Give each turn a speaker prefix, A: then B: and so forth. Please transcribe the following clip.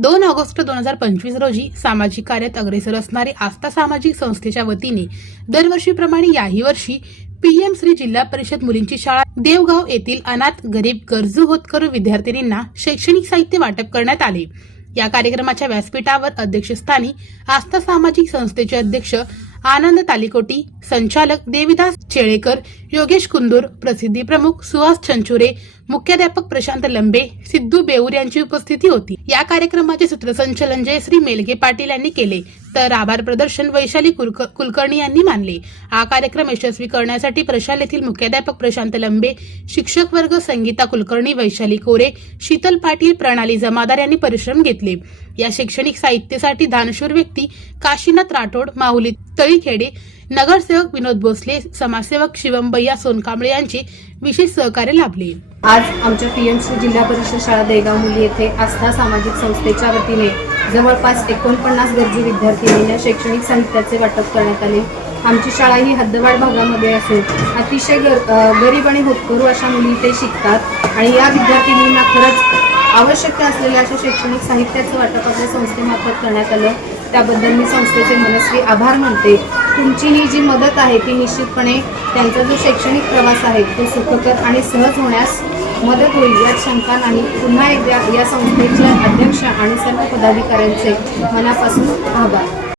A: दोन ऑगस्ट दोन हजार पंचवीस रोजी सामाजिक कार्यात अग्रेसर असणारे आस्था सामाजिक संस्थेच्या वतीने दरवर्षीप्रमाणे याही वर्षी पीएम श्री जिल्हा परिषद मुलींची शाळा देवगाव येथील अनाथ गरीब गरजू होतकरू विद्यार्थिनींना शैक्षणिक साहित्य वाटप करण्यात आले. या कार्यक्रमाच्या व्यासपीठावर अध्यक्षस्थानी आस्था सामाजिक संस्थेचे अध्यक्ष आनंद तालिकोटी संचालक देविदास चेळेकर योगेश कुंदूर प्रसिद्धी प्रमुख सुहास छंचुरे मुख्याध्यापक प्रशांत लंबे सिद्धू बेऊर यांची उपस्थिती होती. या कार्यक्रमाचे सूत्रसंचलन जयश्री मेलगे पाटील यांनी केले तर आभार प्रदर्शन वैशाली कुलकर्णी यांनी मानले. हा कार्यक्रम यशस्वी करण्यासाठी प्रशाल येथील मुख्याध्यापक प्रशांत लंबे शिक्षक वर्ग संगीता कुलकर्णी वैशाली कोरे शीतल पाटील प्रणाली जमादार यांनी परिश्रम घेतले. या शैक्षणिक साहित्यासाठी दानशूर व्यक्ती काशीनाथ राठोड माहुली तळीखेडे नगरसेवक विनोद भोसले समाजसेवक शिवमबैया सोनकांबळे यांची विशेष सहकार्य लाभले.
B: आज आमच्या पीएमसी जिल्हा परिषद शाळा देगाव मुली येथे आस्था सामाजिक संस्थेच्या वतीने जवळपास एकोणपन्नास गरजू विद्यार्थिनींना शैक्षणिक साहित्याचे वाटप करण्यात आले. आमची शाळा ही हद्दवाड भागामध्ये असून अतिशय गर गरीब आणि होतकरू अशा मुली इथे शिकतात आणि या विद्यार्थिनींना खरंच आवश्यक असलेल्या अशा शैक्षणिक साहित्याचं वाटप आपल्या संस्थेमार्फत करण्यात आलं. त्याबद्दल मी संस्थेचे मनस्वी आभार मानते. तुमची ही जी मदत आहे ती निश्चितपणे त्यांचा जो शैक्षणिक प्रवास आहे तो सुखकर आणि सहज होण्यास मदत होईल यात शंका नाही. पुन्हा एकदा या संस्थेच्या अध्यक्ष आणि सर्व पदाधिकाऱ्यांचे मनापासून आभार.